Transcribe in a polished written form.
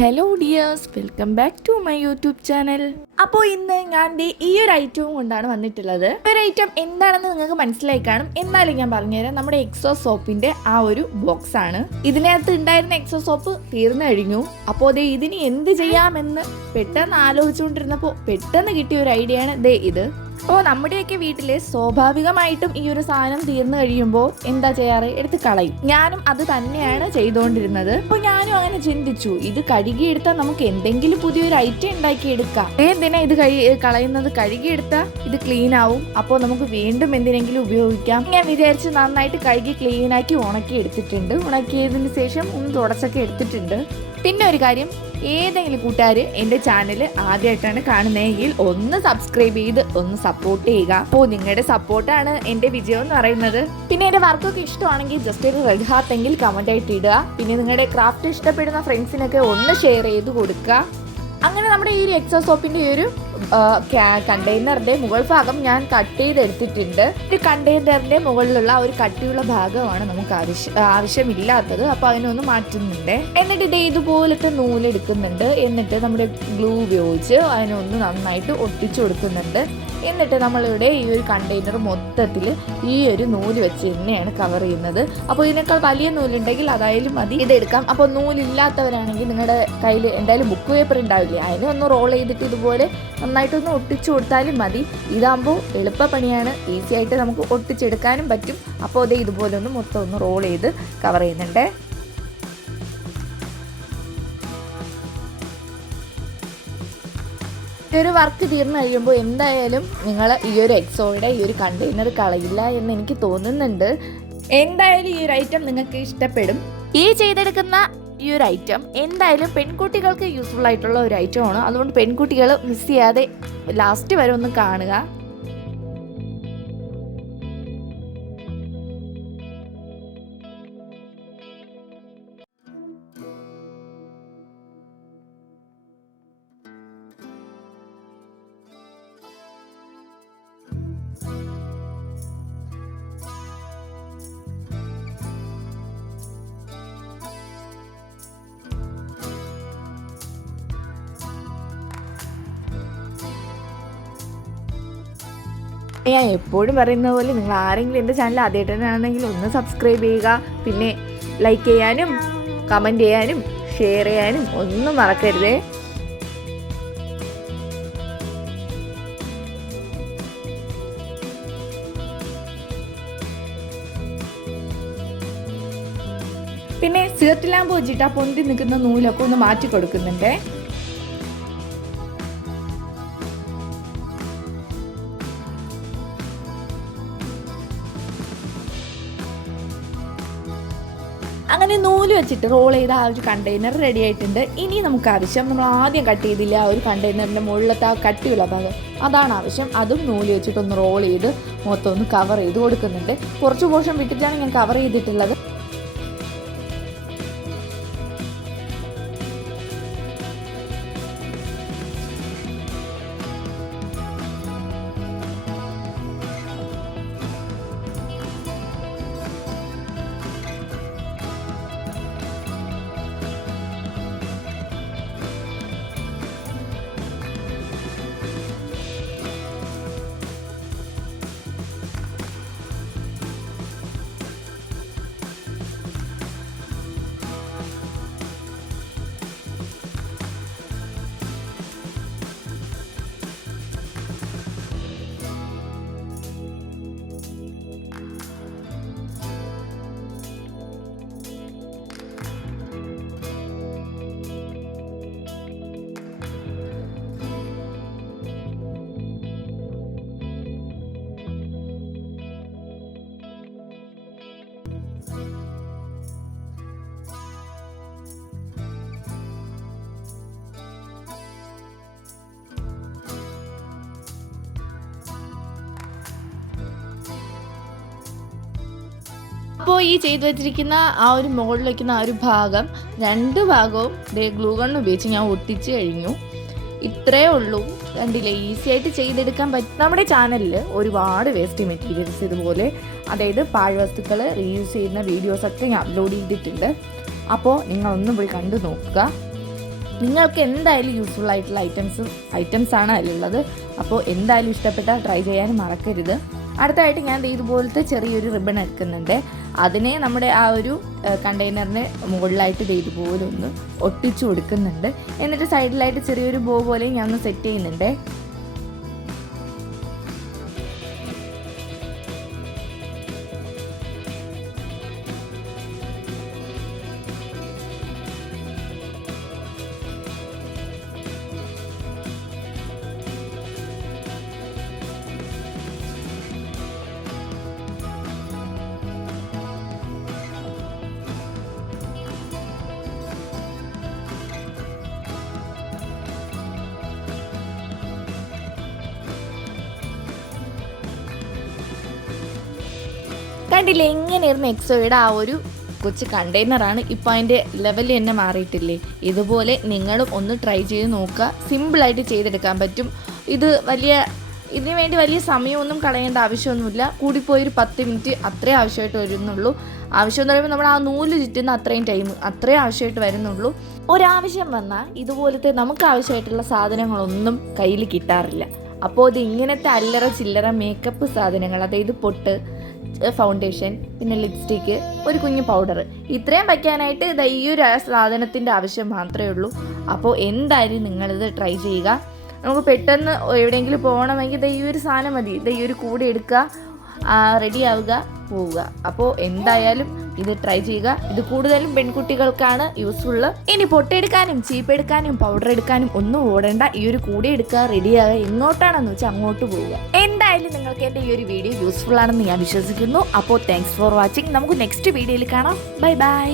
Hello dears, welcome back to my YouTube channel. അപ്പോൾ ഇന്ന് ഞാൻ ഈ ഒരു ഐറ്റവും കൊണ്ടാണ് വന്നിട്ടുള്ളത്. ഒരു ഐറ്റം എന്താണെന്ന് നിങ്ങൾക്ക് മനസ്സിലായി കാണും. എന്നാലും ഞാൻ പറഞ്ഞുതരാം. നമ്മുടെ എക്സോ സോപ്പിന്റെ ആ ഒരു ബോക്സ് ആണ്. ഇതിനകത്ത് ഉണ്ടായിരുന്ന എക്സോ സോപ്പ് തീർന്നു കഴിഞ്ഞു. അപ്പോൾ ഇതിന് എന്ത് ചെയ്യാമെന്ന് പെട്ടെന്ന് ആലോചിച്ചുകൊണ്ടിരുന്നപ്പോൾ പെട്ടെന്ന് കിട്ടിയ ഒരു ഐഡിയ ആണ് ഇത്. അപ്പോൾ നമ്മുടെയൊക്കെ വീട്ടിൽ സ്വാഭാവികമായിട്ടും ഈ ഒരു സാധനം തീർന്നു കഴിയുമ്പോൾ എന്താ ചെയ്യാറ്? എടുത്ത് കളയും. ഞാനും അത് തന്നെയാണ് ചെയ്തുകൊണ്ടിരുന്നത്. അപ്പോൾ ഞാനും അങ്ങനെ ചിന്തിച്ചു, ഇത് കഴുകിയെടുത്താൽ നമുക്ക് എന്തെങ്കിലും പുതിയൊരു ഐറ്റം ഉണ്ടാക്കിയെടുക്കാം. എന്തിനാ ഇത് കളയുന്നത്? കഴുകിയെടുത്താൽ ഇത് ക്ലീൻ ആവും. അപ്പോൾ നമുക്ക് വീണ്ടും എന്തിനെങ്കിലും ഉപയോഗിക്കാം. ഞാൻ വിചാരിച്ച് നന്നായിട്ട് കഴുകി ക്ലീനാക്കി ഉണക്കി എടുത്തിട്ടുണ്ട്. ഉണക്കിയതിന് ശേഷം ഒന്ന് തുടച്ചൊക്കെ എടുത്തിട്ടുണ്ട്. പിന്നെ ഒരു കാര്യം, ഏതെങ്കിലും കൂട്ടുകാർ എൻ്റെ ചാനൽ ആദ്യമായിട്ടാണ് കാണുന്നതെങ്കിൽ ഒന്ന് സബ്സ്ക്രൈബ് ചെയ്ത് ഒന്ന് സപ്പോർട്ട് ചെയ്യുക. അപ്പോൾ നിങ്ങളുടെ സപ്പോർട്ടാണ് എൻ്റെ വിജയം എന്ന് പറയുന്നത്. പിന്നെ എൻ്റെ വർക്കൊക്കെ ഇഷ്ടമാണെങ്കിൽ ജസ്റ്റ് ഒരു റെഡ് ഹാർട്ട് എങ്കിൽ കമൻ്റ് ആയിട്ട് ഇടുക. പിന്നെ നിങ്ങളുടെ ക്രാഫ്റ്റ് ഇഷ്ടപ്പെടുന്ന ഫ്രണ്ട്സിനൊക്കെ ഒന്ന് ഷെയർ ചെയ്ത് കൊടുക്കുക. അങ്ങനെ നമ്മുടെ ഈ എക്സോ സോപ്പിൻ്റെ ഈ ഒരു കണ്ടെയ്നറിന്റെ മുകൾ ഭാഗം ഞാൻ കട്ട് ചെയ്തെടുത്തിട്ടുണ്ട്. ഒരു കണ്ടെയ്നറിന്റെ മുകളിലുള്ള ഒരു കട്ടിയുള്ള ഭാഗമാണ് നമുക്ക് ആവശ്യമില്ലാത്തത്. അപ്പോൾ അതിനൊന്ന് മാറ്റുന്നുണ്ട്. എന്നിട്ട് ഇതുപോലത്തെ നൂലെടുക്കുന്നുണ്ട്. എന്നിട്ട് നമ്മുടെ ഗ്ലൂ ഉപയോഗിച്ച് അതിനൊന്ന് നന്നായിട്ട് ഒട്ടിച്ചു കൊടുക്കുന്നുണ്ട്. എന്നിട്ട് നമ്മളിവിടെ ഈ ഒരു കണ്ടെയ്നർ മൊത്തത്തിൽ ഈ ഒരു നൂല് വെച്ച് തന്നെയാണ് കവർ ചെയ്യുന്നത്. അപ്പോൾ ഇതിനേക്കാൾ വലിയ നൂലുണ്ടെങ്കിൽ അതായാലും മതി, ഇതെടുക്കാം. അപ്പോൾ നൂലില്ലാത്തവരാണെങ്കിൽ നിങ്ങളുടെ കയ്യിൽ എന്തായാലും ബുക്ക് പേപ്പർ ഉണ്ടാവില്ലേ, അതിനെ ഒന്ന് റോൾ ചെയ്തിട്ട് ഇതുപോലെ നന്നായിട്ടൊന്ന് ഒട്ടിച്ചു കൊടുത്താലും മതി. ഇതാകുമ്പോൾ എളുപ്പപ്പണിയാണ്, ഈസി ആയിട്ട് നമുക്ക് ഒട്ടിച്ചെടുക്കാനും പറ്റും. അപ്പോൾ ഇതുപോലെ ഒന്ന് മൊത്തം ഒന്ന് റോൾ ചെയ്ത് കവർ ചെയ്യുന്നുണ്ട്. ഒരു വർക്ക് തീർന്നു കഴിയുമ്പോൾ എന്തായാലും നിങ്ങൾ ഈ ഒരു എക്സോയുടെ ഈ ഒരു കണ്ടെയ്നർ കളയില്ല എന്ന് എനിക്ക് തോന്നുന്നുണ്ട്. എന്തായാലും ഈ ഒരു ഐറ്റം നിങ്ങൾക്ക് ഇഷ്ടപ്പെടും. ഈ ചെയ്തെടുക്കുന്ന ഈ ഒരു ഐറ്റം എന്തായാലും പെൺകുട്ടികൾക്ക് യൂസ്ഫുൾ ആയിട്ടുള്ള ഒരു ഐറ്റമാണ്. അതുകൊണ്ട് പെൺകുട്ടികൾ മിസ് ചെയ്യാതെ ലാസ്റ്റ് വരെ ഒന്ന് കാണുക. ഞാൻ എപ്പോഴും പറയുന്ന പോലെ നിങ്ങൾ ആരെങ്കിലും എൻ്റെ ചാനൽ ആദ്യമായിട്ടാണെങ്കിൽ ഒന്ന് സബ്സ്ക്രൈബ് ചെയ്യുക. പിന്നെ ലൈക്ക് ചെയ്യാനും കമൻറ്റ് ചെയ്യാനും ഷെയർ ചെയ്യാനും ഒന്നും മറക്കരുതേ. പിന്നെ സിഗരറ്റ് ലാമ്പ് വെച്ചിട്ട് ആ പൊന്തി നിൽക്കുന്ന നൂലൊക്കെ ഒന്ന് മാറ്റി കൊടുക്കുന്നുണ്ട്. അങ്ങനെ നൂല് വെച്ചിട്ട് റോൾ ചെയ്ത ആ ഒരു കണ്ടെയ്നർ റെഡി ആയിട്ടുണ്ട്. ഇനി നമുക്ക് ആവശ്യം, നമ്മൾ ആദ്യം കട്ട് ചെയ്തില്ല ആ ഒരു കണ്ടെയ്നറിൻ്റെ മുകളിലത്തെ ആ കട്ടിയുള്ള ഭാഗം, അതാണ് ആവശ്യം. അതും നൂല് വെച്ചിട്ടൊന്ന് റോൾ ചെയ്ത് മൊത്തം ഒന്ന് കവർ ചെയ്ത് കൊടുക്കുന്നുണ്ട്. കുറച്ച് പോർഷൻ വിട്ടിട്ടാണ് ഞാൻ കവർ ചെയ്തിട്ടുള്ളത്. അപ്പോൾ ഈ ചെയ്തു വെച്ചിരിക്കുന്ന ആ ഒരു മുകളിൽ വയ്ക്കുന്ന ആ ഒരു ഭാഗം, രണ്ട് ഭാഗവും ഗ്ലൂ ഗൺ ഉപയോഗിച്ച് ഞാൻ ഒട്ടിച്ച് കഴിഞ്ഞു. ഇത്രയേ ഉള്ളൂ. കണ്ടില്ലേ, ഈസി ആയിട്ട് ചെയ്തെടുക്കാൻ പറ്റും. നമ്മുടെ ചാനലിൽ ഒരുപാട് വേസ്റ്റ് മെറ്റീരിയൽസ് ഇതുപോലെ, അതായത് പാഴ്വസ്തുക്കൾ റീയൂസ് ചെയ്യുന്ന വീഡിയോസൊക്കെ ഞാൻ അപ്ലോഡ് ചെയ്തിട്ടുണ്ട്. അപ്പോൾ നിങ്ങളൊന്നും പോയി കണ്ടു നോക്കുക. നിങ്ങൾക്ക് എന്തായാലും യൂസ്ഫുൾ ആയിട്ടുള്ള ഐറ്റംസാണ് അതിലുള്ളത്. അപ്പോൾ എന്തായാലും ഇഷ്ടപ്പെട്ടാൽ ട്രൈ ചെയ്യാൻ മറക്കരുത്. അടുത്തായിട്ട് ഞാൻ ഇതുപോലത്തെ ചെറിയൊരു റിബൺ എടുക്കുന്നുണ്ട്. അതിനെ നമ്മുടെ ആ ഒരു കണ്ടെയ്നറിന് മുകളിലായിട്ട് ഇതുപോലെ ഒന്ന് ഒട്ടിച്ചു കൊടുക്കുന്നുണ്ട്. എന്നിട്ട് സൈഡിലായിട്ട് ചെറിയൊരു ബോ പോലെ ഞാൻ ഒന്ന് സെറ്റ് ചെയ്യുന്നുണ്ട്. കണ്ടില്ലേ, എങ്ങനെയായിരുന്നു എക്സോയുടെ ആ ഒരു കൊച്ചു കണ്ടെയ്നറാണ്. ഇപ്പോൾ അതിൻ്റെ ലെവൽ തന്നെ മാറിയിട്ടില്ലേ. ഇതുപോലെ നിങ്ങളും ഒന്ന് ട്രൈ ചെയ്ത് നോക്കുക. സിമ്പിളായിട്ട് ചെയ്തെടുക്കാൻ പറ്റും. ഇതിനു വേണ്ടി വലിയ സമയമൊന്നും കളയേണ്ട ആവശ്യമൊന്നുമില്ല. കൂടിപ്പോയൊരു 10 മിനിറ്റ് അത്രേ ആവശ്യമായിട്ട് വരുന്നുള്ളൂ. ആവശ്യം എന്ന് പറയുമ്പോൾ നമ്മൾ ആ നൂല് ചുറ്റുന്ന അത്രയും ടൈം അത്രേ ആവശ്യമായിട്ട് വരുന്നുള്ളൂ. ഒരാവശ്യം വന്നാൽ ഇതുപോലത്തെ നമുക്ക് ആവശ്യമായിട്ടുള്ള സാധനങ്ങളൊന്നും കയ്യിൽ കിട്ടാറില്ല. അപ്പോൾ ഇത് ഇങ്ങനത്തെ അല്ലറ ചില്ലറ മേക്കപ്പ് സാധനങ്ങൾ, അതായത് പൊട്ട്, ഫൗണ്ടേഷൻ, പിന്നെ ലിപ്സ്റ്റിക്ക്, ഒരു കുഞ്ഞു പൗഡർ, ഇത്രയും വയ്ക്കാനായിട്ട് ഈ ഒരു സാധനത്തിൻ്റെ ആവശ്യം മാത്രമേ ഉള്ളൂ. അപ്പോൾ എന്തായാലും നിങ്ങളിത് ട്രൈ ചെയ്യുക. നമുക്ക് പെട്ടെന്ന് എവിടെയെങ്കിലും പോകണമെങ്കിൽ ഈ ഒരു സാധനം മതി. ഈ ഒരു കൂടെ എടുക്കുക, റെഡി ആവുക, പോവുക. അപ്പോൾ എന്തായാലും ഇത് ട്രൈ ചെയ്യുക. ഇത് കൂടുതലും പെൺകുട്ടികൾക്കാണ് യൂസ്ഫുള്ള്. ഇനി പൊട്ടെടുക്കാനും ചീപ്പ് എടുക്കാനും പൗഡർ എടുക്കാനും ഒന്നും ഓടേണ്ട. ഈ ഒരു കൂടെ എടുക്കുക, റെഡിയാവുക, എങ്ങോട്ടാണെന്ന് വെച്ചാൽ അങ്ങോട്ട് പോവുക. എന്തായാലും നിങ്ങൾക്ക് എൻ്റെ ഈ ഒരു വീഡിയോ യൂസ്ഫുൾ ആണെന്ന് ഞാൻ വിശ്വസിക്കുന്നു. അപ്പോൾ താങ്ക്സ് ഫോർ വാച്ചിങ്. നമുക്ക് നെക്സ്റ്റ് വീഡിയോയിൽ കാണാം. Bye bye.